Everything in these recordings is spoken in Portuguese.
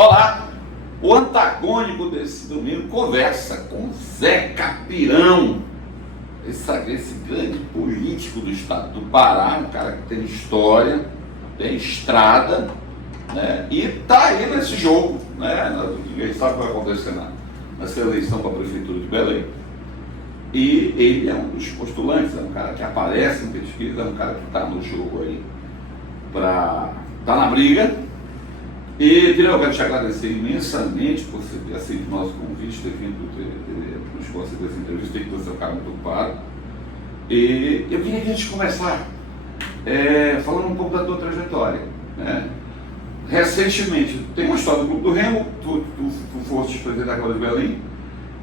Olá! O antagônico desse domingo conversa com Zé Capirão, esse grande político do estado do Pará, um cara que tem história, tem estrada, né? E tá aí nesse jogo, né? Ninguém sabe o que vai acontecer nessa eleição para a prefeitura de Belém. E ele é um dos postulantes, é um cara que aparece em pesquisa, é um cara que está no jogo aí, tá na briga. E, Dirão, eu quero te agradecer imensamente por você ter aceito o nosso convite, ter vindo nos conceder essa entrevista, sei que você é um cara muito ocupado. E eu queria que a gente começar falando um pouco da tua trajetória, né? Recentemente, tem uma história do Clube do Remo, tu foste presidente da Câmara de Belém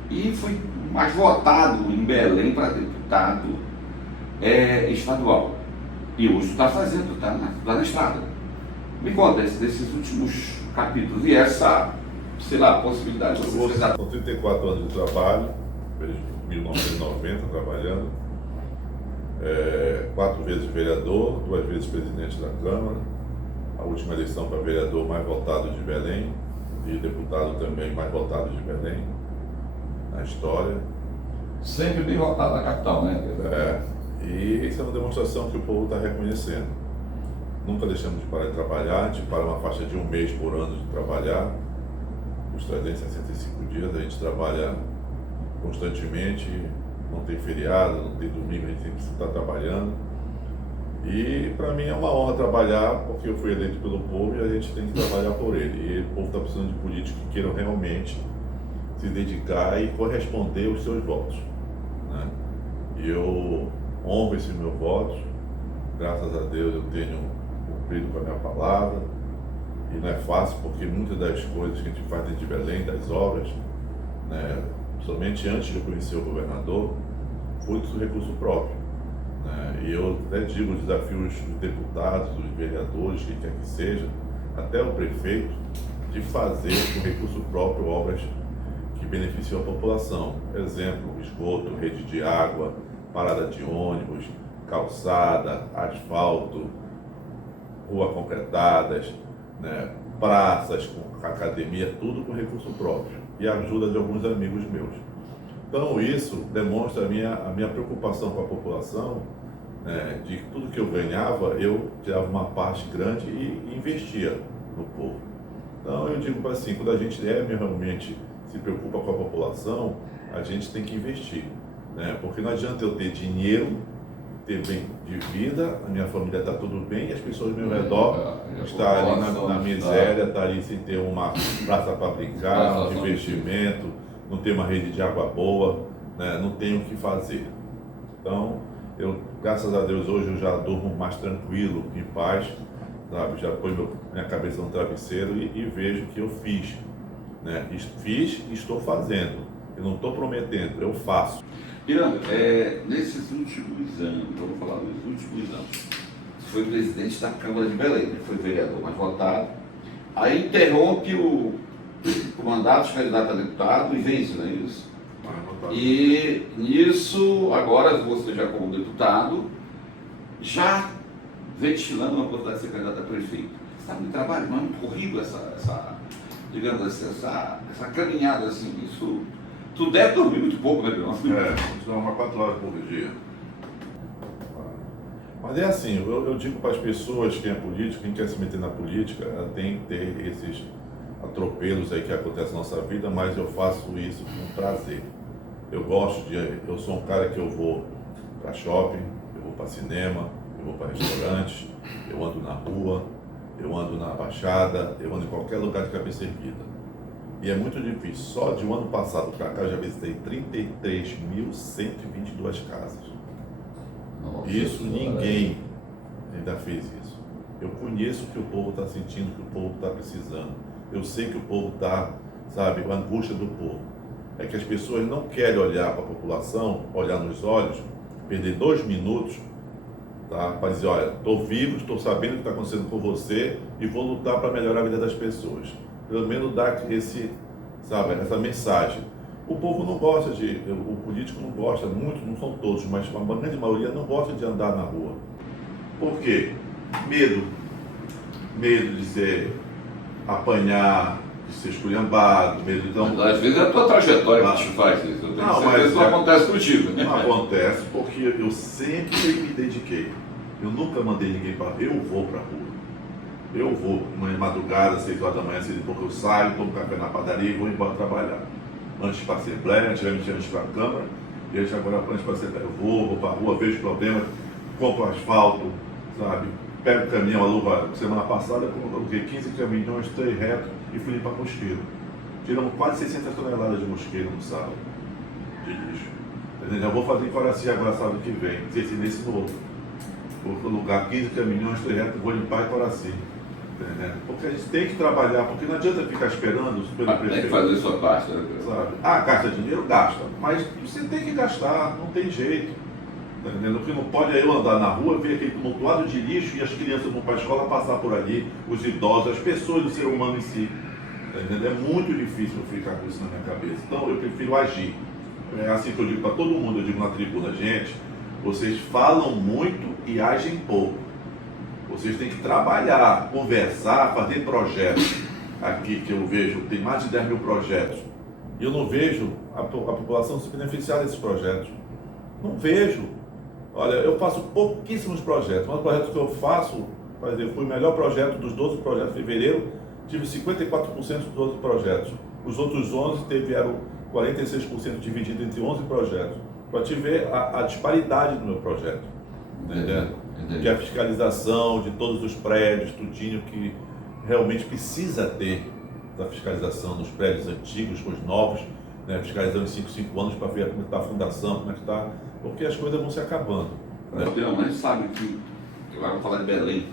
e foi mais votado em Belém para deputado estadual. E hoje tu está fazendo, tá na estrada. Me conta desses últimos capítulos e essa, sei lá, possibilidade de você estar... Com 34 anos de trabalho, desde 1990 trabalhando, 4 vezes vereador, 2 vezes presidente da Câmara, a última eleição para vereador mais votado de Belém e deputado também mais votado de Belém na história. Sempre bem votado na capital, né? E isso é uma demonstração que o povo está reconhecendo. Nunca deixamos de parar de trabalhar, a gente para uma faixa de 1 mês por ano de trabalhar, os 365 dias a gente trabalha constantemente, não tem feriado, não tem domingo, a gente sempre está trabalhando. E para mim é uma honra trabalhar, porque eu fui eleito pelo povo e a gente tem que trabalhar por ele. E o povo está precisando de políticos que queiram realmente se dedicar e corresponder aos seus votos, né? E eu honro esse meu voto, graças a Deus eu tenho cumprido com a minha palavra, e não é fácil porque muitas das coisas que a gente faz dentro de Belém, das obras, né, somente antes de eu conhecer o governador, foi do recurso próprio, né? E eu até digo os desafios dos deputados, dos vereadores, quem quer que seja, até o prefeito, de fazer com recurso próprio obras que beneficiam a população. Exemplo, esgoto, rede de água, parada de ônibus, calçada, asfalto, ruas concretadas, né, praças com academia, tudo com recurso próprio e a ajuda de alguns amigos meus. Então isso demonstra a minha preocupação com a população, né, de que tudo que eu ganhava, eu tirava uma parte grande e investia no povo. Então eu digo assim, quando a gente realmente se preocupa com a população, a gente tem que investir, né, porque não adianta eu ter dinheiro, ter bem de vida, a minha família está tudo bem e as pessoas ao meu redor estão ali na miséria, estão ali sem ter uma praça para brincar, um investimento, não ter uma rede de água boa, né? Não tem o que fazer. Então, eu, graças a Deus, hoje eu já durmo mais tranquilo, em paz, sabe? Já ponho minha cabeça no travesseiro e vejo que eu fiz, né? Fiz e estou fazendo. Eu não estou prometendo, eu faço. Irã, nesses últimos anos, vamos falar dos últimos anos, você foi presidente da Câmara de Belém, né? Foi vereador mais votado, aí interrompe o mandato de candidato a deputado e vence, não é isso? E nisso, agora você já como deputado, já ventilando a possibilidade de ser candidato a prefeito. Você está no trabalho, não é muito corrido digamos assim, essa caminhada assim, isso... Tu deve dormir muito pouco, né, Pedro? Isso é umas 4 horas por dia. Mas é assim, eu digo para as pessoas, quem é político, quem quer se meter na política, tem que ter esses atropelos aí que acontecem na nossa vida, mas eu faço isso com prazer. Eu sou um cara que eu vou para shopping, eu vou para cinema, eu vou para restaurantes, eu ando na rua, eu ando na Baixada, eu ando em qualquer lugar de cabeça erguida. E é muito difícil. Só de um ano passado para cá eu já visitei 33.122 casas. Nossa, isso ninguém ainda fez isso. Eu conheço o que o povo está sentindo, o que o povo está precisando. Eu sei que o povo está, sabe, a angústia do povo. É que as pessoas não querem olhar para a população, olhar nos olhos, perder 2 minutos, tá, para dizer, olha, estou vivo, estou sabendo o que está acontecendo com você e vou lutar para melhorar a vida das pessoas. Pelo menos dar essa mensagem. O povo não gosta o político não gosta muito, não são todos, mas a grande maioria não gosta de andar na rua. Por quê? Medo de apanhar, de ser esculhambado, medo. Então, mas, às vezes é a tua trajetória que te faz isso. Eu tenho certeza que isso acontece contigo. Né? Não acontece porque eu sempre me dediquei. Eu nunca mandei ninguém para. Eu vou para a rua. Eu vou, de madrugada, 6 horas da manhã, 6 e pouco eu saio, tomo café na padaria e vou embora trabalhar. Antes para a Assembleia, antes para a Câmara, e antes agora antes para a Assembleia. Eu vou para a rua, vejo problemas, compro asfalto, sabe? Pego o caminhão, alugo. Semana passada eu aluguei 15 caminhões, 3 retos e fui limpar mosqueiro. Tiramos quase 600 toneladas de mosqueiro no sábado, de lixo. Eu vou fazer em Coraci agora sábado que vem, nesse novo. Vou alugar 15 caminhões, 3 retos, vou limpar em Coraci. Porque a gente tem que trabalhar, porque não adianta ficar esperando pelo prefeito. Tem que fazer sua parte, né? Sabe? Gasta dinheiro? Gasta. Mas você tem que gastar, não tem jeito. Tá entendendo? O que não pode é eu andar na rua, ver aquele tumultuado de lixo e as crianças vão para a escola passar por ali, os idosos, as pessoas, o ser humano em si. Tá entendendo? É muito difícil eu ficar com isso na minha cabeça. Então eu prefiro agir. É assim que eu digo para todo mundo, eu digo na tribuna, gente, vocês falam muito e agem pouco. Vocês têm que trabalhar, conversar, fazer projetos. Aqui que eu vejo, tem mais de 10 mil projetos. E eu não vejo a população se beneficiar desses projetos. Não vejo. Olha, eu faço pouquíssimos projetos. Mas os projetos que eu faço, por exemplo, foi o melhor projeto dos 12 projetos de fevereiro, tive 54% dos 12 projetos. Os outros 11 tiveram 46% dividido entre 11 projetos. Para te ver a disparidade do meu projeto. Entendeu? Que é a fiscalização de todos os prédios, tudinho que realmente precisa ter da fiscalização dos prédios antigos com os novos, né? Fiscalizando em 5 anos para ver como está a fundação, como é que está, porque as coisas vão se acabando. Né? A gente sabe que, agora vamos falar de Belém,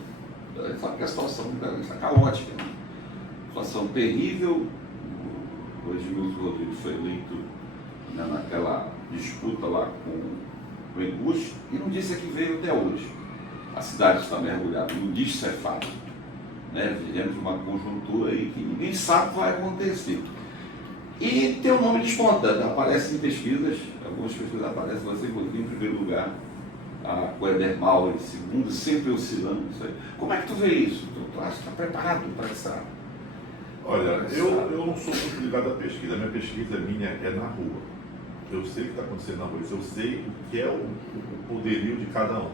a gente sabe que a situação de Belém está caótica, né? Situação terrível. Hoje o Milton Rodrigues foi eleito, né, naquela disputa lá com o Embuste e não disse que veio até hoje. A cidade está mergulhada no descefado, né? Vivemos uma conjuntura aí que ninguém sabe o que vai acontecer. E teu nome desponta, aparece em pesquisas, algumas pesquisas aparecem, você em primeiro lugar, com o Éder Mauro em segundo, sempre oscilando isso aí. Como é que tu vê isso? Tu acha que está preparado para essa... Olha, eu não sou muito ligado à pesquisa, a minha pesquisa minha é na rua. Eu sei o que está acontecendo na rua, eu sei o que é o poderio de cada um.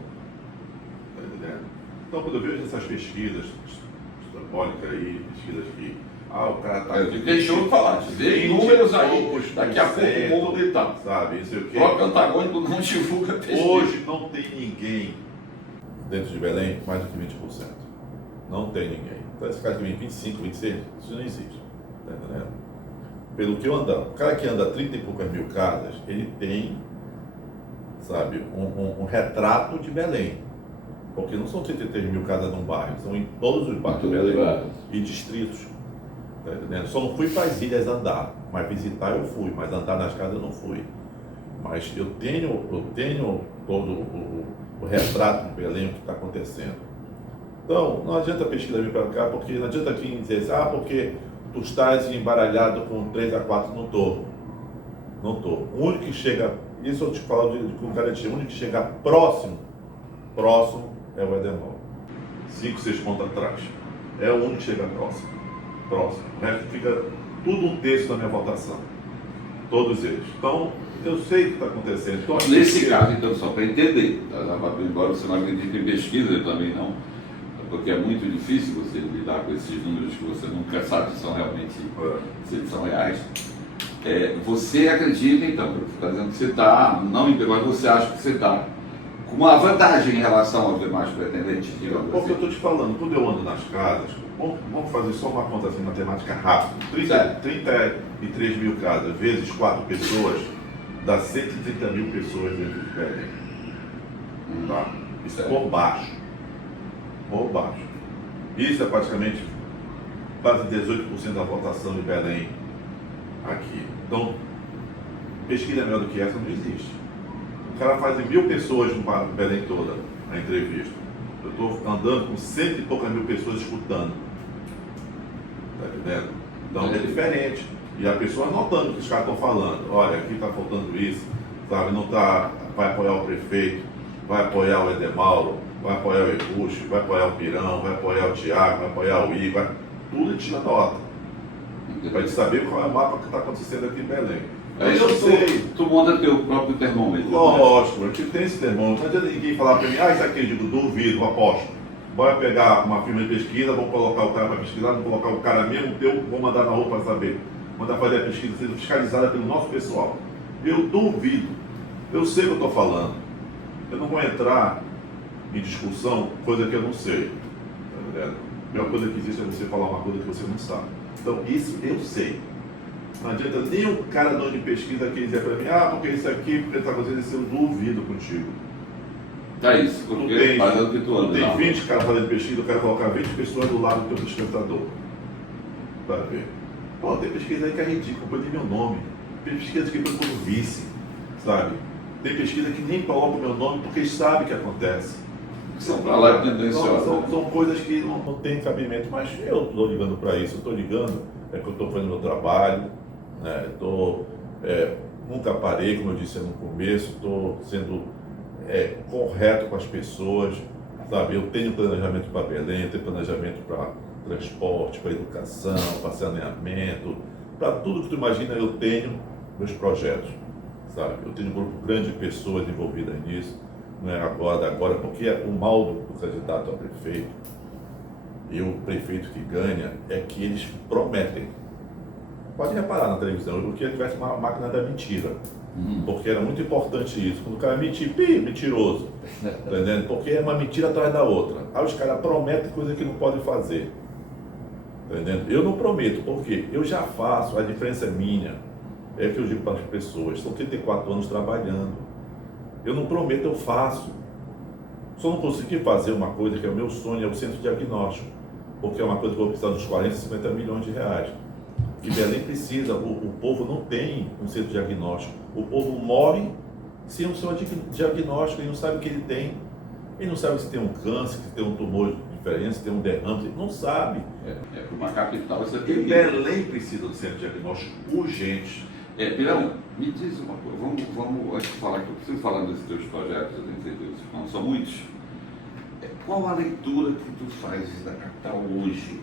Tá entendendo? Então, quando eu vejo essas pesquisas estrambólicas aí, pesquisas que o cara está... Deixou eu falar, vê números aí, daqui a pouco o mundo gritar. Sabe, isso é o quê? O próprio antagônico não divulga pesquisa. Hoje não tem ninguém dentro de Belém mais do que 20%. Não tem ninguém. Então esse cara que vem 25, 26, isso não existe. Tá entendendo? Pelo que eu ando, o cara que anda 30 e poucas mil casas, ele tem, sabe, um retrato de Belém. Porque não são 33 mil casas num bairro, são em todos os bairros de Belém e distritos. Tá entendendo? Só não fui para as ilhas andar, mas visitar eu fui, mas andar nas casas eu não fui. Mas eu tenho todo o retrato de Belém, o que está acontecendo. Então, não adianta a pesquisa vir para cá, porque não adianta quem dizer assim, porque tu estás embaralhado com 3 a 4, não estou. Não estou. O único que chega, isso eu te falo com garantia, o único que chega próximo é o Éder Mauro. 5, 6 pontos atrás. É o único que chega próximo. O resto fica tudo um terço da minha votação. Todos eles. Então, eu sei o que está acontecendo. Então, nesse caso, então, só para entender, embora você não acredite em pesquisa, eu também não, porque é muito difícil você lidar com esses números que você nunca sabe se são realmente se eles são reais. Você acredita, então, você está dizendo que você está, não mas você acha que você está com uma vantagem em relação aos demais pretendentes? Porque eu estou te falando, quando eu ando nas casas, vamos fazer só uma conta assim, matemática rápida, 33 mil casas vezes 4 pessoas, dá 130 mil pessoas dentro de Belém. Tá? Isso é por baixo. Isso é praticamente quase 18% da votação de Belém aqui. Então, pesquisa melhor do que essa não existe. O cara faz em 1.000 pessoas no Belém toda, a entrevista. Eu estou andando com 100 e poucas mil pessoas escutando. Tá entendendo? Então é diferente. E a pessoa notando o que os caras estão falando. Olha, aqui está faltando isso, sabe? Não tá, vai apoiar o prefeito, vai apoiar o Éder Mauro, vai apoiar o Embuste, vai apoiar o Pirão, vai apoiar o Thiago, vai apoiar o Igor, tudo tira nota. Para a gente saber qual é o mapa que está acontecendo aqui em Belém. Aí Eu sei. Tu monta teu próprio termômetro. Lógico, a gente tem esse termômetro. Não adianta ninguém falar para mim, isso aqui eu digo, duvido, aposto. Bora pegar uma firma de pesquisa, vou colocar o cara para pesquisar, vou colocar o cara mesmo, vou mandar na rua para saber. Mandar fazer a pesquisa sendo fiscalizada pelo nosso pessoal. Eu duvido. Eu sei o que eu estou falando. Eu não vou entrar em discussão, coisa que eu não sei. Tá entendendo? A pior coisa que existe é você falar uma coisa que você não sabe. Então, isso eu sei. Não adianta nem o cara dono de pesquisa que dizer para mim, porque isso aqui, porque está fazendo isso, eu duvido contigo. Tá isso, porque fazendo o que tu anda. Tem 20 caras fazendo pesquisa, eu quero colocar 20 pessoas do lado do teu despertador. Para ver. Pô, tem pesquisa aí que é ridícula, põe meu nome. Tem pesquisa que põe como vice, sabe? Tem pesquisa que nem coloca o meu nome porque eles sabem o que acontece. São para lá tendenciosas. São coisas que não tem cabimento, mas eu estou ligando para isso, eu estou ligando, é que eu estou fazendo meu trabalho, né? Nunca parei, como eu disse no começo, estou sendo correto com as pessoas, sabe? Eu tenho planejamento para Belém, eu tenho planejamento para transporte, para educação, para saneamento, para tudo que tu imagina eu tenho meus projetos, sabe? Eu tenho um grupo grande de pessoas envolvidas nisso. Não é agora, porque o mal do candidato a prefeito e o prefeito que ganha é que eles prometem. Pode reparar na televisão, eu queria que tivesse uma máquina da mentira, porque era muito importante isso. Quando o cara mentir, mentiroso, tá entendendo? Porque é uma mentira atrás da outra. Aí os caras prometem coisa que não podem fazer, tá entendendo? Eu não prometo, porque eu já faço, a diferença é minha, é que eu digo para as pessoas, são 34 anos trabalhando. Eu não prometo, eu faço. Só não consegui fazer uma coisa que é o meu sonho, é o centro diagnóstico, porque é uma coisa que eu vou precisar dos 40, 50 milhões de reais. Que Belém precisa, o povo não tem um centro diagnóstico. O povo morre sem um centro diagnóstico, ele não sabe o que ele tem. Ele não sabe se tem um câncer, se tem um tumor diferente, se tem um derrame, ele não sabe. Para uma capital isso aqui. E Belém precisa do centro diagnóstico urgente. Pirão, me diz uma coisa, vamos antes de falar, que eu preciso falar desses teus projetos, eu tenho certeza que não são muitos. Qual a leitura que tu fazes da capital hoje?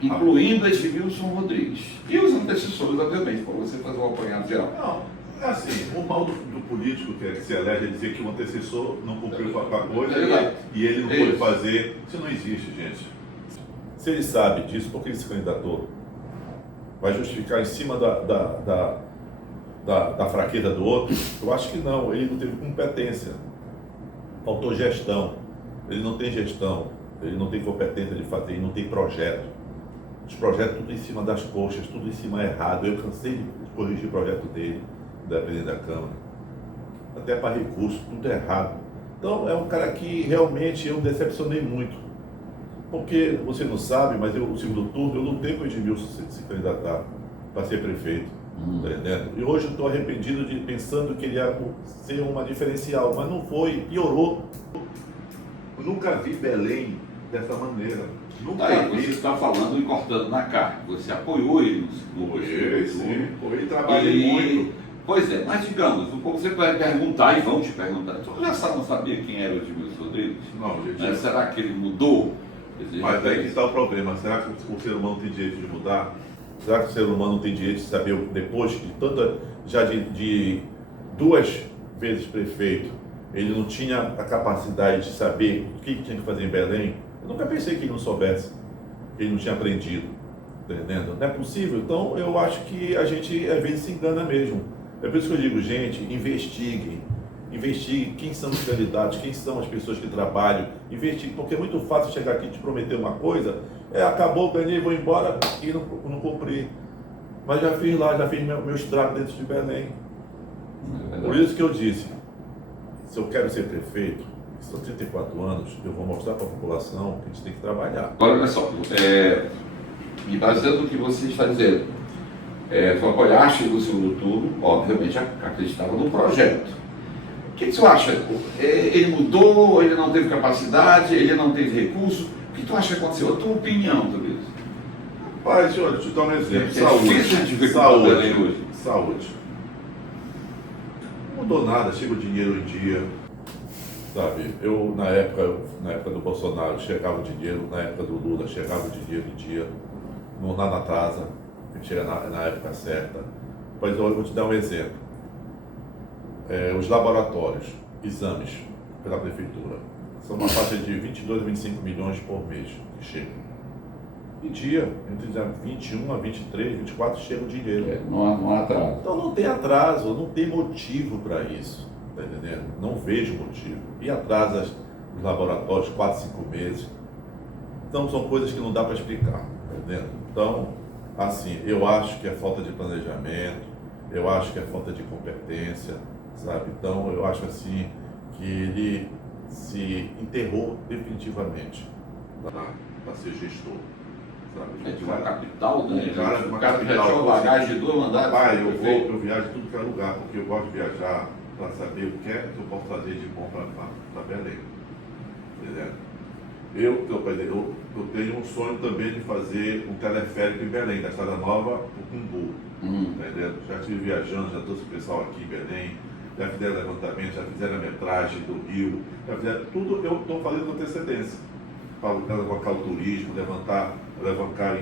Incluindo a Edmilson Rodrigues. E os antecessores, obviamente, para você fazer um apanhado geral. Não, é assim, o mal do político que se elege é dizer que o antecessor não cumpriu com a coisa e ele não pôde fazer. Isso não existe, gente. Se ele sabe disso, por que ele se candidatou? Vai justificar em cima da fraqueza do outro? Eu acho que não, ele não teve competência, faltou gestão, ele não tem gestão, ele não tem competência de fazer, ele não tem projeto. Os projetos tudo em cima das coxas, tudo em cima errado. Eu cansei de corrigir o projeto dele, da presidente da Câmara, até para recursos, tudo errado. Então é um cara que realmente eu decepcionei muito. Porque você não sabe, mas o segundo turno eu lutei com o Edmilson se candidatar para ser prefeito, tá entendendo? E hoje eu estou arrependido pensando que ele ia ser uma diferencial, mas não foi, piorou. Eu nunca vi Belém dessa maneira. Nunca vi. Você está falando e cortando na carne. Você apoiou ele no segundo turno. Eu trabalhei muito. Pois é, mas digamos, você vai perguntar e vão te perguntar. Você já não sabia quem era o Edmilson Rodrigues? Não, gente. Será que ele mudou? Mas aí que está o problema. Será que o ser humano tem direito de mudar? Será que o ser humano não tem direito de saber, depois de tanta, já de 2 vezes prefeito, ele não tinha a capacidade de saber o que tinha que fazer em Belém? Eu nunca pensei que ele não soubesse, que ele não tinha aprendido, tá entendendo? Não é possível. Então eu acho que a gente às vezes se engana mesmo. É por isso que eu digo, gente, investiguem quem são os candidatos, quem são as pessoas que trabalham, investiguem, porque é muito fácil chegar aqui e te prometer uma coisa, acabou, ganhei, vou embora e não cumpri. Mas já fiz meu estrago dentro de Belém. Por isso que eu disse, se eu quero ser prefeito, são 34 anos, eu vou mostrar para a população que a gente tem que trabalhar. Agora, olha só, me baseando no que você está dizendo, tu apoiaste no segundo turno, obviamente acreditava no projeto. O que tu acha? Ele mudou, ele não teve capacidade, ele não teve recurso? O que tu acha que aconteceu? A tua opinião sobre isso? Rapaz, olha, deixa eu dar um exemplo. Saúde. Não mudou nada, chega o dinheiro em dia. Sabe, eu na época do Bolsonaro chegava o dinheiro, na época do Lula chegava o dinheiro em dia. nada atrasa, a gente chega na época certa. Pois eu vou te dar um exemplo. Os laboratórios, exames pela prefeitura, são uma faixa de 22 a 25 milhões por mês que chegam. Em dia, entre 21 a 23, 24 chega o dinheiro. Não há atraso. Então não tem atraso, não tem motivo para isso, tá entendendo? Não vejo motivo. E atrasa os laboratórios 4, 5 meses. Então são coisas que não dá para explicar, tá entendendo? Então, assim, eu acho que é falta de planejamento, eu acho que é falta de competência, sabe? Então eu acho assim que ele se enterrou definitivamente para ser gestor. É de uma capital, né? O cara já tinha uma bagagem de 2 mandatos. Pai, eu viajo em tudo que é lugar, porque eu gosto de viajar para saber o que é que eu posso fazer de bom para Belém. Entendeu? Eu tenho um sonho também de fazer um teleférico em Belém, da Estrada Nova para o Cumbu. Entendeu? Já estive viajando, já trouxe o pessoal aqui em Belém, já fizeram levantamento, já fizeram a metragem do Rio, já fizeram tudo, eu estou fazendo com antecedência. Para levantar o turismo, levantar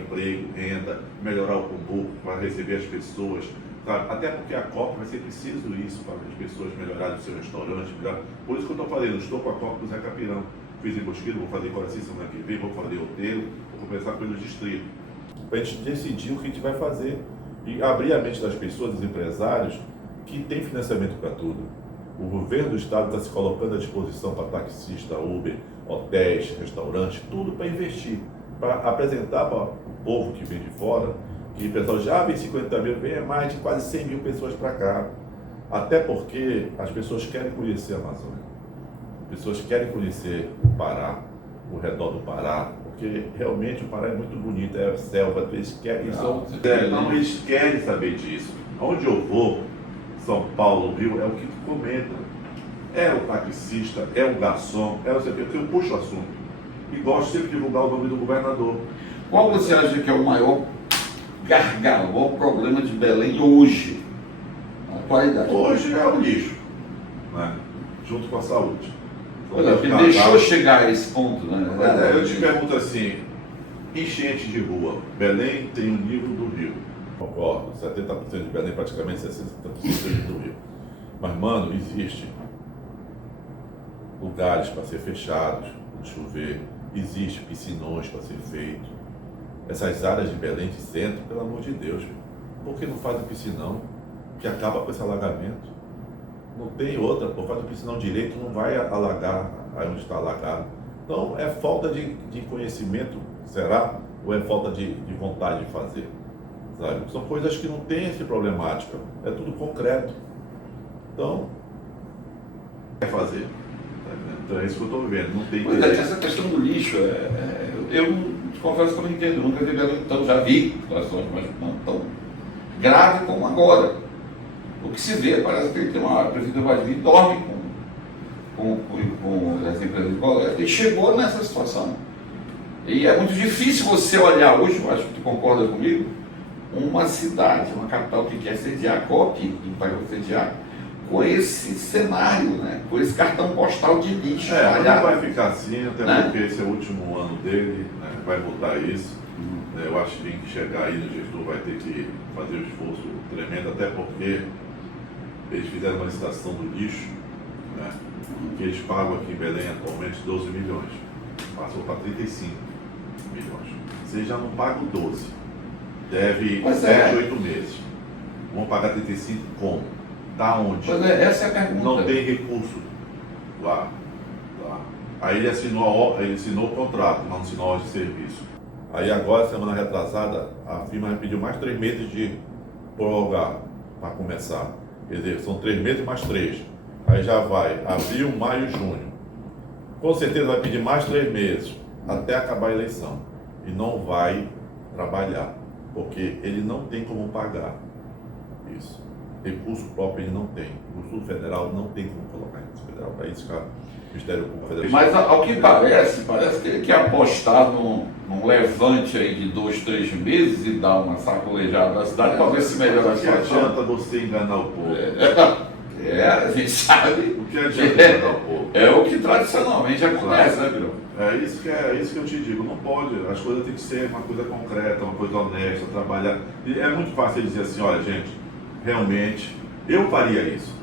emprego, renda, melhorar o Cumbu, para receber as pessoas. Sabe? Até porque a Copa vai ser preciso isso para as pessoas melhorarem o seu restaurante. Por isso que eu estou fazendo, estou com a Copa do Zé Capirão. Fiz em Bosqueiro, vou fazer Coraci semana que vem, vou fazer Outeiro, vou começar pelos distritos. Para a gente decidir o que a gente vai fazer e abrir a mente das pessoas, dos empresários, que tem financiamento para tudo. O governo do estado está se colocando à disposição para taxista, Uber, hotéis, restaurantes, tudo para investir, para apresentar para o povo que vem de fora, que o pessoal já vem 50 mil, vem mais de quase 100 mil pessoas para cá. Até porque as pessoas querem conhecer a Amazônia, as pessoas querem conhecer o Pará, o redor do Pará, porque realmente o Pará é muito bonito, é a selva, eles querem, eles querem saber disso. Onde eu vou, São Paulo, Rio, é o que comenta. É o taxista, é o garçom, é o CP, porque eu puxo o assunto. E gosto sempre de divulgar o nome do governador. Qual você acha que é o maior gargalo, o maior problema de Belém hoje? Na atualidade. Hoje é o lixo, né? Junto com a saúde. Pois é, porque deixou chegar a esse ponto, né? Pois é, eu te pergunto assim, enchente de rua, Belém tem o nível do Rio. Concordo, 70% de Belém, praticamente 60% do Rio. Mas, mano, existe lugares para ser fechados, quando chover, existe piscinões para ser feito. Essas áreas de Belém de centro, pelo amor de Deus, por que não fazem piscinão que acaba com esse alagamento? Não tem outra, por faz o piscinão direito, não vai alagar aí onde está alagado. Então é falta de conhecimento, será? Ou é falta de vontade de fazer? Sabe? São coisas que não tem essa problemática, é tudo concreto. Então, é fazer. Então é isso que eu estou vendo, não tem. Pois é, essa questão do lixo, eu confesso que eu não entendo, nunca vi Belém, então já vi situações, mas não tão grave como agora. O que se vê, parece que tem uma prefeitura vai vir e dorme com as empresas de coleta e chegou nessa situação. E é muito difícil você olhar hoje, eu acho que tu concorda comigo, uma cidade, uma capital que quer sediar a COP, que vai sediar, com esse cenário, né? Com esse cartão postal de lixo. Não vai ficar assim, até né? Porque esse é o último ano dele, né? Vai mudar isso. Eu acho que tem que chegar aí no gestor, vai ter que fazer um esforço tremendo, até porque eles fizeram uma licitação do lixo, né? Que eles pagam aqui em Belém atualmente 12 milhões. Passou para 35 milhões. Vocês já não pagam 12. Deve 7, 8 meses. Vão pagar 35 como? Da onde? Pois é, essa é a pergunta. Não tem recurso lá. Aí ele assinou o contrato, não assinou a ordem de serviço. Aí agora, semana retrasada, a firma pediu mais 3 meses de prorrogar para começar. Quer dizer, são 3 meses mais 3. Aí já vai abril, maio, junho. Com certeza vai pedir mais 3 meses até acabar a eleição. E não vai trabalhar, porque ele não tem como pagar isso. Recurso próprio ele não tem. O Recurso Federal não tem como colocar recurso federal. Para isso, cara, o Ministério Público Federal. Mas ao que parece que ele quer apostar num levante aí de 2, 3 meses e dar uma sacolejada na cidade para ver se melhora a situação. O que adianta você enganar o povo? A gente sabe. O que adianta enganar o povo? É o que tradicionalmente acontece, né, Bruno? É isso que eu te digo, não pode, as coisas têm que ser uma coisa concreta, uma coisa honesta, trabalhar. E é muito fácil dizer assim, olha gente, realmente, eu faria isso,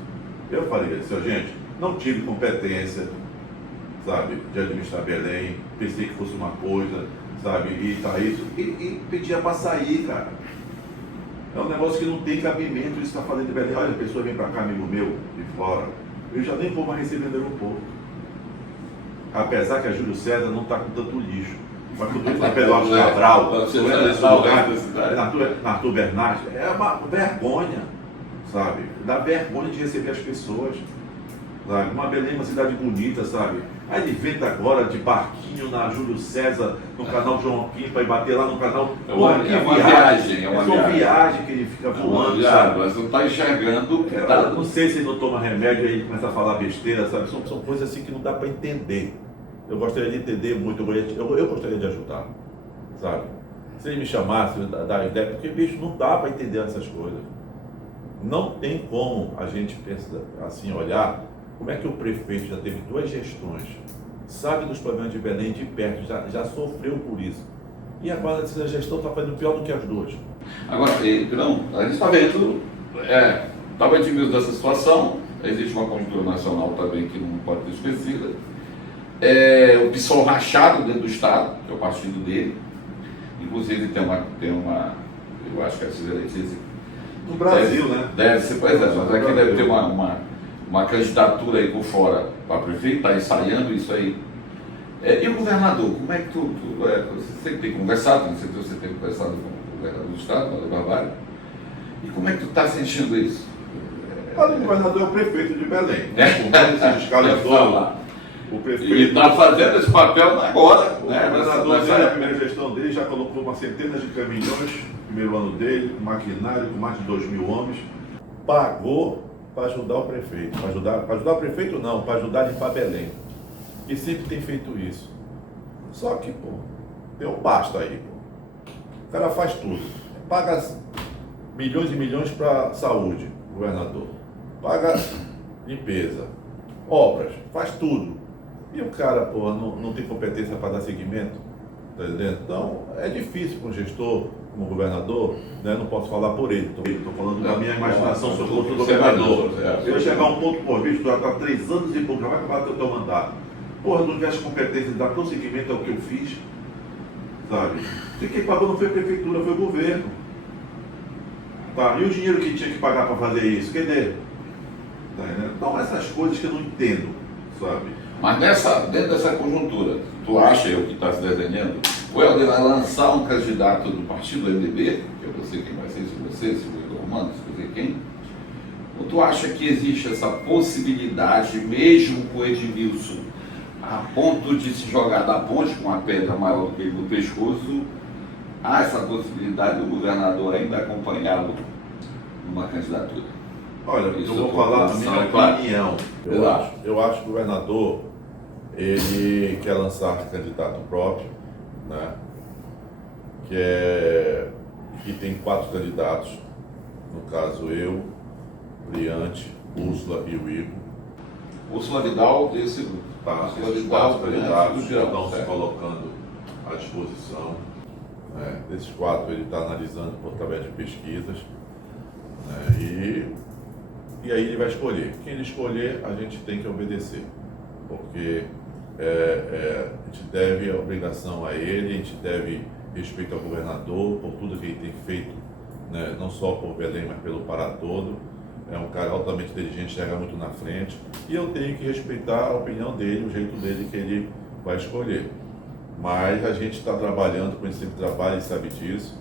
ó, gente, não tive competência, sabe, de administrar Belém, pensei que fosse uma coisa, sabe, e tá isso, e pedia para sair, cara. É um negócio que não tem cabimento, isso está fazendo de Belém. Olha, a pessoa vem para cá, amigo meu, de fora, eu já nem vou mais receber no aeroporto. Apesar que a Júlio César não está com tanto lixo. Mas quando entra pelo Alto Cabral, tu entra nesse lugar, na Arthur Bernardes, é uma vergonha, sabe? Dá vergonha de receber as pessoas. Sabe? Uma Belém, uma cidade bonita, sabe? Aí ele inventa agora de barquinho na Júlio César, no canal João Pimpa, e bater lá no canal. É uma viagem. É uma viagem que ele fica voando, sabe? Mas não está enxergando. Não sei se ele não toma remédio e aí começa a falar besteira, sabe? São coisas assim que não dá para entender. Eu gostaria de entender muito, eu gostaria de ajudar, sabe? Se ele me chamasse, dar ideia, porque, bicho, não dá para entender essas coisas. Não tem como a gente pensar assim, olhar como é que o prefeito já teve 2 gestões, sabe dos problemas de Belém de perto, já sofreu por isso. E agora essa gestão está fazendo pior do que as 2. Agora, não, a gente está vendo, estava otimista dessa situação, existe uma conjuntura nacional também que não pode ser esquecida. O PSOL rachado dentro do Estado, que é o partido dele, inclusive tem uma eu acho que é eleições no Brasil, né? Deve ser, pois é, mas aqui deve ter uma candidatura aí por fora para prefeito, está ensaiando isso aí. E o governador, como é que você sempre tem conversado, com certeza você tem conversado com o governador do Estado, Mauro Barbalho, e como é que tu está sentindo isso? Olha, o governador é o prefeito de Belém, né? Por menos se fiscalizou. O prefeito... E está fazendo esse papel agora. O governador, na primeira gestão dele, já colocou uma centena de caminhões no primeiro ano dele, com maquinário, com mais de 2.000 homens. Pagou para ajudar o prefeito. Para ajudar o prefeito não, para ajudar a limpar Belém. E sempre tem feito isso. Só que, pô, tem um basta aí, pô. O cara faz tudo. Paga milhões e milhões para saúde, governador. Paga limpeza, obras, faz tudo. E o cara, pô, não tem competência para dar seguimento, tá entendendo? Então, é difícil para um gestor, como governador, né? Não posso falar por ele, estou falando da minha imaginação sobre o governador. Ele chegar a um ponto, pô, bicho, tu já está 3 anos e pouco, já vai acabar o teu mandato. Porra, não tivesse competência de dar prosseguimento ao que eu fiz, sabe? Quem pagou não foi a prefeitura, foi o governo. Tá? E o dinheiro que tinha que pagar para fazer isso, cadê? Tá entendendo? Então, essas coisas que eu não entendo, sabe? Mas dentro dessa conjuntura, tu acha, o que está se desenhando, o Helder vai lançar um candidato do partido MDB, que eu não sei quem vai ser, se você, se o Igor Romano, se você quem, ou tu acha que existe essa possibilidade, mesmo com o Edmilson, a ponto de se jogar da ponte com uma pedra maior do que ele no pescoço, há essa possibilidade do governador ainda acompanhá-lo numa candidatura? Olha, eu vou falar a minha opinião. Eu acho que o governador, ele quer lançar candidato próprio, né? Que tem 4 candidatos, no caso eu, Briante, Úrsula e o Igor. Úrsula Vidal desse grupo. Tá, esses 4 candidatos estão se colocando à disposição. Né? Desses 4 ele está analisando através de pesquisas. Né? E aí ele vai escolher. Quem ele escolher, a gente tem que obedecer. Porque a gente deve a obrigação a ele, a gente deve respeito ao governador por tudo que ele tem feito, né? Não só por Belém, mas pelo Pará todo. É um cara altamente inteligente, chega muito na frente. E eu tenho que respeitar a opinião dele, o jeito dele que ele vai escolher. Mas a gente está trabalhando, como ele sempre trabalha e sabe disso.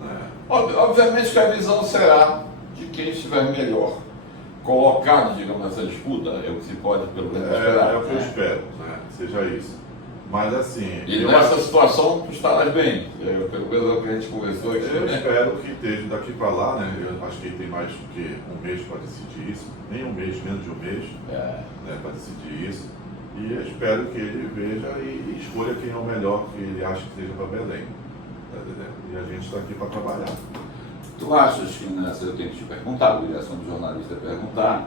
Né? Obviamente que a visão será de quem estiver melhor colocado, digamos, nessa disputa, é o que se pode pelo menos esperar. É o que eu espero, né? Seja isso. Mas assim... E nessa situação tu estarás bem, pelo menos é o que a gente conversou aqui. Eu espero que esteja daqui para lá, né? Eu acho que ele tem mais do que um mês para decidir isso, nem um mês, menos de um mês, né? Para decidir isso. E eu espero que ele veja e escolha quem é o melhor que ele acha que seja para Belém. Tá entendendo? E a gente está aqui para trabalhar. Tu achas que nessa eu tenho que te perguntar, a obrigação do jornalista é perguntar,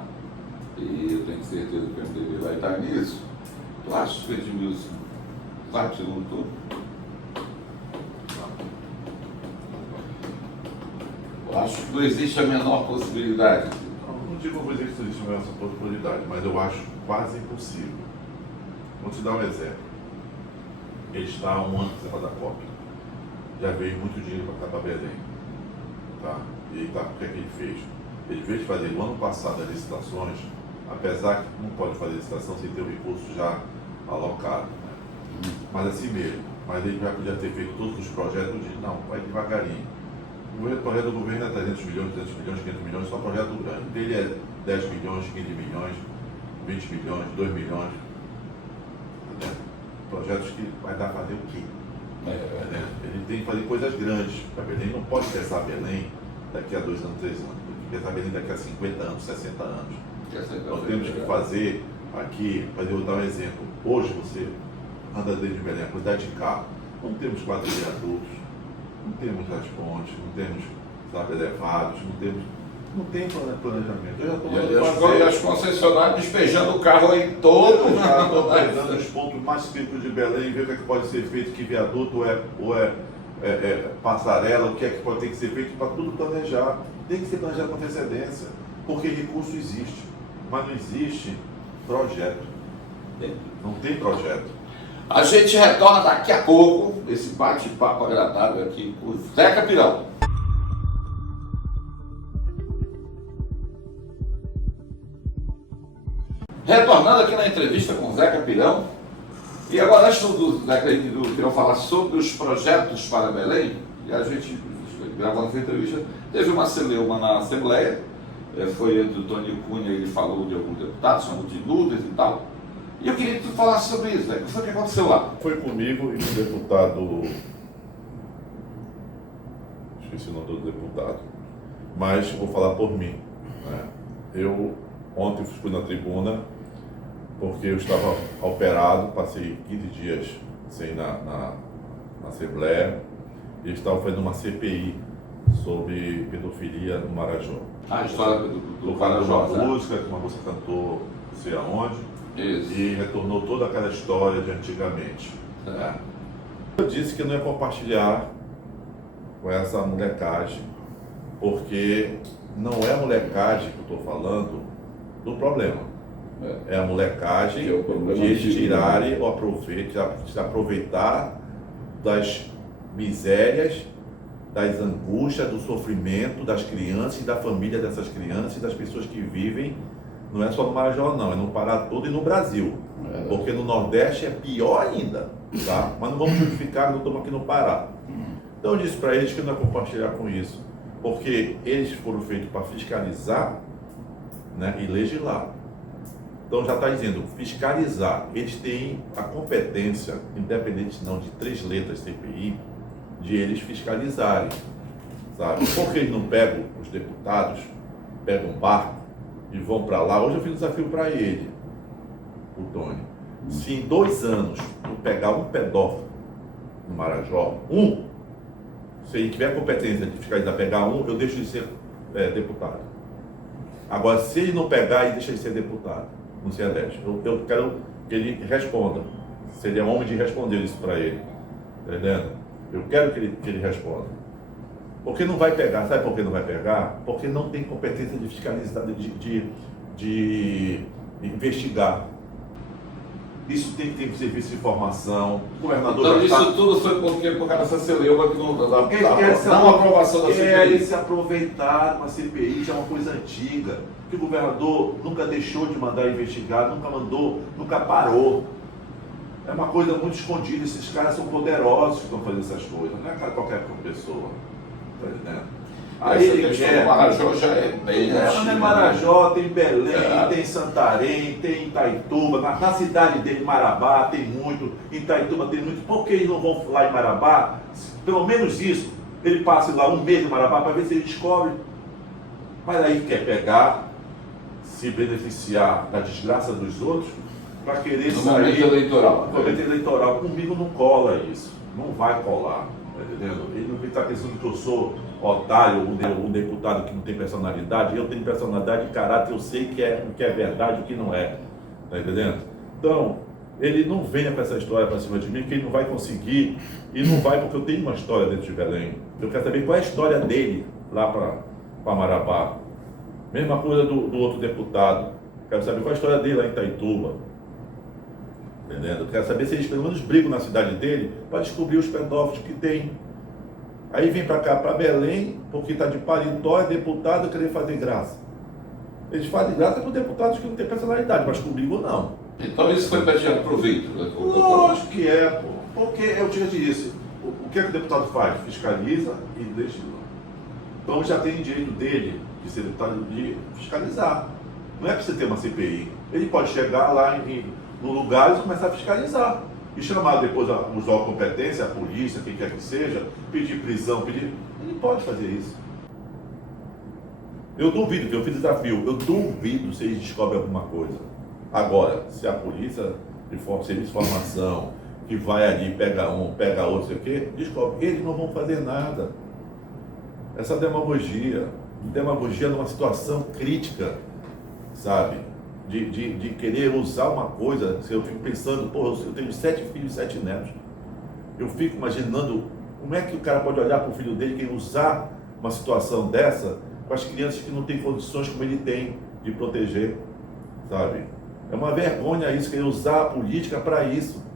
e eu tenho certeza que o MDB vai estar nisso. Tu achas que o Edmilson Vai para o segundo turno? Eu acho que não existe a menor possibilidade. Não digo que existe essa possibilidade, mas eu acho quase impossível. Vou te dar um exemplo. Ele está há um ano fazendo da COP. Já veio muito dinheiro para cá, para Belém. Tá? E aí, tá, o que é que ele fez? Ele veio fazer no ano passado as licitações, apesar que não pode fazer licitação sem ter o recurso já alocado. Né? Mas assim mesmo. Mas ele já podia ter feito todos os projetos de não, vai devagarinho. O projeto do governo é 300 milhões, 200 milhões, 500 milhões, só projeto grande. O dele é 10 milhões, 15 milhões, 20 milhões, 2 milhões. Entendeu? Projetos que vai dar a fazer o quê? Ele tem que fazer coisas grandes. A Belém não pode pensar Belém daqui a 2 anos, 3 anos. Ele tem que pensar Belém daqui a 50 anos, 60 anos. Nós temos que fazer aqui, para eu dar um exemplo. Hoje você anda dentro de Belém, a quantidade de carro. Não temos 4 viadutos, não temos as pontes, não temos elevados, não tem planejamento. Eu já estou E as concessionárias despejando o carro aí todo. dando os pontos mais críticos de Belém, ver o que é que pode ser feito, que viaduto ou é passarela, o que é que pode ter que ser feito para tudo planejar. Tem que ser planejado com antecedência, porque recurso existe, mas não existe projeto. Não tem projeto. A gente retorna daqui a pouco, esse bate-papo agradável aqui com o Zeca Pirão. Retornando aqui na entrevista com o Zeca Pirão. E agora, antes do Zeca Pirão falar sobre os projetos para Belém, e a gente, gravando essa entrevista, teve uma celeuma na Assembleia, foi entre o Tony Cunha, ele falou de alguns deputados, chamou de nudes e tal. E eu queria que tu falasse sobre isso, Zeca. O que foi que aconteceu lá? Foi comigo e com o deputado, esqueci o nome do deputado, mas vou falar por mim. Né? Eu ontem fui na tribuna porque eu estava operado, passei 15 dias sem ir na Assembleia e estava fazendo uma CPI sobre pedofilia no Marajó. A história do Marajó, Marajó, né? música que uma moça cantou, não sei aonde, Isso. e retornou toda aquela história de antigamente. Né? Eu disse que não ia compartilhar com essa molecagem, porque não é a molecagem que eu estou falando do problema. É a molecagem Que é o problema de eles antigo, tirarem se aproveitar das misérias, das angústias, do sofrimento das crianças e da família dessas crianças e das pessoas que vivem, não é só no Marajó não, é no Pará todo e no Brasil. Porque no Nordeste é pior ainda, tá? Mas não vamos justificar, não estamos aqui no Pará. Então eu disse para eles que não é compartilhar com isso, porque eles foram feitos para fiscalizar, né, e legislar. Então já está dizendo, fiscalizar. Eles têm a competência, independente não de 3 letras CPI, de eles fiscalizarem, sabe? Por que eles não pegam os deputados, pegam um barco e vão para lá? Hoje eu fiz um desafio para ele, o Tony. Se em 2 anos eu pegar um pedófilo no Marajó, se ele tiver competência de fiscalizar, pegar eu deixo de ser deputado. Agora, se ele não pegar, ele deixa de ser deputado, não se elege. Eu quero que ele responda. Se ele é homem de responder isso para ele. Tá entendendo? Eu quero que ele responda. Porque não vai pegar, sabe por que não vai pegar? Porque não tem competência de fiscalizar, de investigar. Isso tem que ter serviço de informação. O governador Então já isso tudo foi porque por causa dessa celeuma que não dá uma aprovação da CPI. Querem se aproveitar de uma CPI, que é uma coisa antiga, que o governador nunca deixou de mandar investigar, nunca mandou, nunca parou. É uma coisa muito escondida, esses caras são poderosos que estão fazendo essas coisas, não é qualquer pessoa. Tá entendendo? Aí Essa ele questão quer. do Marajó já é bem Não é Marajó, tem Belém, tem Santarém, tem Itaituba, na cidade dele, Marabá, tem muito, em Itaituba tem muito. Por que eles não vão lá em Marabá? Pelo menos isso, ele passa lá um mês em Marabá para ver se ele descobre. Mas aí quer pegar, se beneficiar da desgraça dos outros, para querer no sair. momento eleitoral. No momento eleitoral. Comigo não cola isso, não vai colar. Tá entendendo? Ele não está pensando que eu sou otário, um deputado que não tem personalidade. Eu tenho personalidade e caráter, eu sei o que é verdade e o que não é. Tá entendendo? Então, ele não venha com essa história para cima de mim, que ele não vai conseguir, e não vai porque eu tenho uma história dentro de Belém. Eu quero saber qual é a história dele lá para Marabá. Mesma coisa do outro deputado. Quero saber qual é a história dele lá em Itaituba. Entendendo? Quero saber se eles pelo menos brigam na cidade dele para descobrir os pedófilos que tem. Aí vem para cá, para Belém, porque está de paletó, é deputado, querer fazer graça. Eles fazem graça para deputados que não têm personalidade, mas comigo não. Então isso foi para tirar proveito? Lógico que é, pô. Porque eu te disse, o que é que o deputado faz? Fiscaliza e legisla. Então já tem direito dele, de ser deputado, de fiscalizar. Não é para você ter uma CPI. Ele pode chegar lá no lugar e começar a fiscalizar. E chamar depois os órgãos de competência, a polícia, quem quer que seja, pedir prisão, pedir... Ele pode fazer isso. Eu duvido, que eu fiz desafio, eu duvido se eles descobrem alguma coisa. Agora, se a polícia de serviço de informação, que vai ali, pega um, pega outro, sei o quê, descobre. Eles não vão fazer nada. Essa demagogia numa situação crítica, sabe? De querer usar uma coisa, eu fico pensando, pô, eu tenho 7 filhos e 7 netos. Eu fico imaginando como é que o cara pode olhar para o filho dele e usar uma situação dessa com as crianças que não têm condições como ele tem de proteger, sabe? É uma vergonha isso, querer usar a política para isso.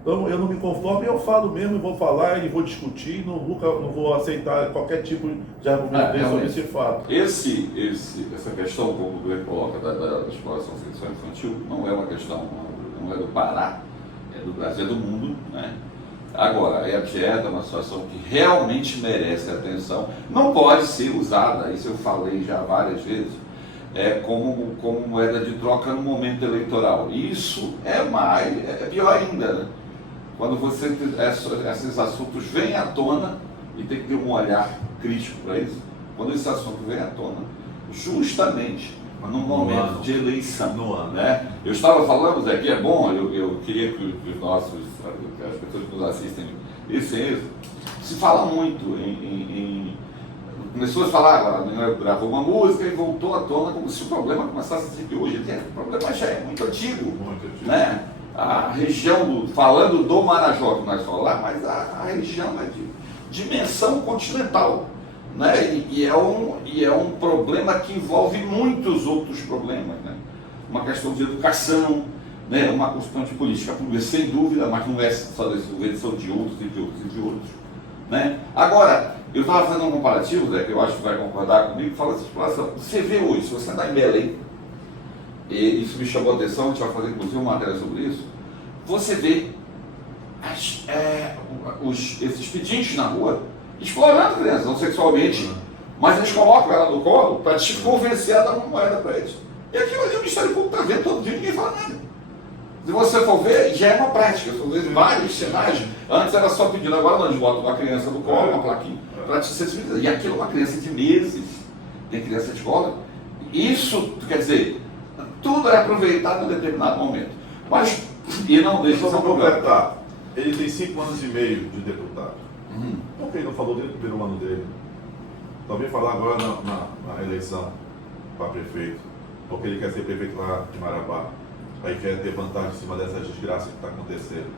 Então eu não me conformo e eu falo mesmo, e vou falar e vou discutir, não vou aceitar qualquer tipo de argumento sobre esse fato. Essa questão, como o Guilherme coloca, da exploração sexual infantil, não é uma questão, não é do Pará, é do Brasil, é do mundo, né? Agora, a dieta é uma situação que realmente merece atenção, não pode ser usada, isso eu falei já várias vezes, como moeda de troca no momento eleitoral. Isso é pior ainda, né? Quando esses assuntos vêm à tona, e tem que ter um olhar crítico para isso, quando esse assunto vem à tona, justamente num momento de eleição, né? Eu estava falando, Zé, que é bom, eu queria que as pessoas que nos assistem vissem isso. Se fala muito começou a falar, gravou uma música e voltou à tona como se o problema começasse a ser de hoje. O problema já é muito antigo, né? A região, falando do Marajó que nós falamos lá, mas a região é de dimensão continental, né? E é um problema que envolve muitos outros problemas, né? Uma questão de educação, né? Uma questão de política pública, sem dúvida, mas não é só desse governo, são de outros e de outros e de outros, né? Agora, eu estava fazendo um comparativo, Zé, que eu acho que vai concordar comigo, fala essa exploração. Você vê hoje, se você andar em Belém, e isso me chamou a atenção, a gente vai fazer inclusive uma matéria sobre isso, você vê esses pedintes na rua explorando crianças, não sexualmente, mas eles colocam ela no colo para te convencer a dar uma moeda para eles. E aquilo ali o Ministério Público está vendo todo dia, ninguém fala nada. Se você for ver, já é uma prática, você vê vários cenários. Antes era só pedindo, agora não, eles botam uma criança no colo, uma plaquinha, para te sensibilizar. E aquilo é uma criança de meses, tem criança de escola. Isso, quer dizer, tudo é aproveitado em um determinado momento. Mas, e não deixa de ser um problema. Ele tem 5 anos e meio de deputado. Por que ele não falou desde o primeiro ano dele? Talvez falar agora na eleição para prefeito, porque ele quer ser prefeito lá de Marabá. Aí quer ter vantagem em cima dessas desgraças que está acontecendo.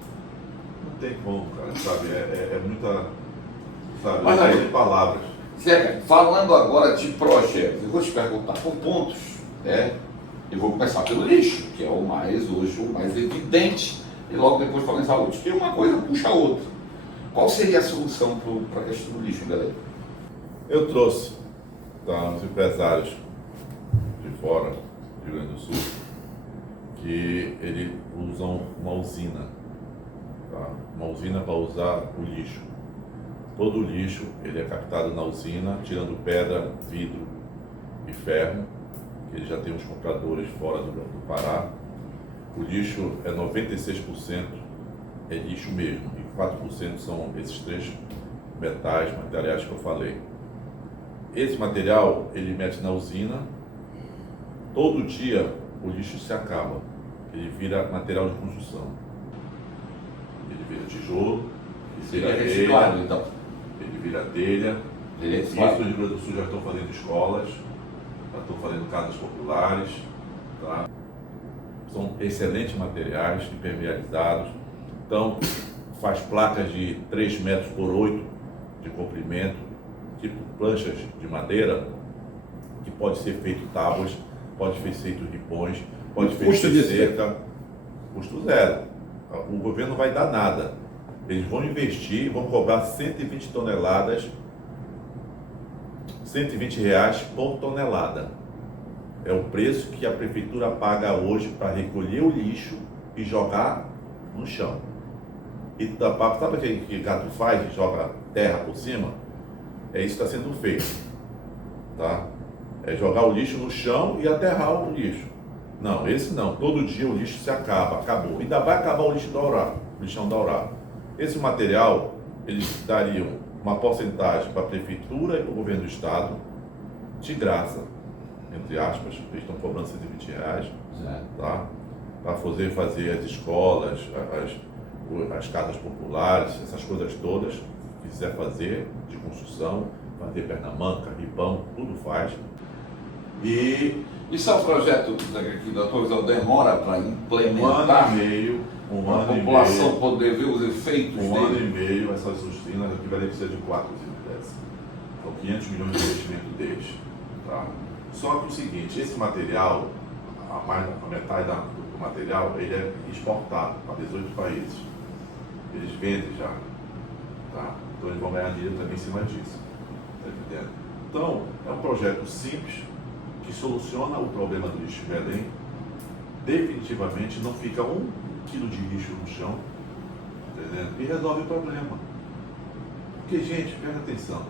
Não tem como, cara, sabe? É muita, sabe? Mas aí, de palavras. Zeca, falando agora de projetos, eu vou te perguntar por pontos, né? Eu vou começar pelo lixo, que é o mais evidente, e logo depois falar em saúde. E uma coisa puxa a outra. Qual seria a solução para a questão do lixo, galera? Eu trouxe uns empresários de fora, do Rio Grande do Sul, que eles usam uma usina, tá? Uma usina para usar o lixo. Todo o lixo ele é captado na usina, tirando pedra, vidro e ferro, que ele já tem uns compradores fora do Pará. O lixo é 96% é lixo mesmo, e 4% são esses 3 metais, materiais que eu falei. Esse material ele mete na usina, todo dia o lixo se acaba. Ele vira material de construção. Ele vira tijolo, ele vira reciclado, então. Ele vira telha. Isso no Rio Grande do Sul já estão fazendo escolas, já estão fazendo casas populares. Tá? são excelentes materiais, impermeabilizados. Então, faz placas de 3 metros por 8 de comprimento, tipo planchas de madeira, que pode ser feito tábuas, pode ser feito ripões, pode ser feito cerca, custo zero. O governo não vai dar nada. Eles vão investir, vão cobrar 120 toneladas, R$120 por tonelada. É o preço que a prefeitura paga hoje para recolher o lixo e jogar no chão. E tapar, sabe aquele que gato faz? Joga terra por cima? É isso que está sendo feito. Tá? É jogar o lixo no chão e aterrar o lixo. Não, esse não. Todo dia o lixo se acaba, acabou. Ainda vai acabar o lixo dourado, o lixão dourado. Esse material, eles dariam uma porcentagem para a prefeitura e para o governo do estado, de graça, entre aspas, eles estão cobrando R$120, tá? Para fazer as escolas, as casas populares, essas coisas todas, que quiser fazer, de construção, fazer pernamanca, ripão, tudo faz. E isso é um projeto que da tua visão demora para implementar? Um ano e meio. A população poder ver os efeitos Um dele. ano e meio, essas usinas aqui vai precisar de 4 usinas. São 500 milhões de investimento deles. Tá? Só que o seguinte, esse material, a metade do material, ele é exportado para 18 países. Eles vendem já. Tá? Então eles vão ganhar dinheiro também em cima disso. Tá entendendo? Então, é um projeto simples que soluciona o problema do lixo em Belém. Definitivamente não fica 1 quilo de lixo no chão, entendendo? E resolve o problema. Porque, gente, presta atenção.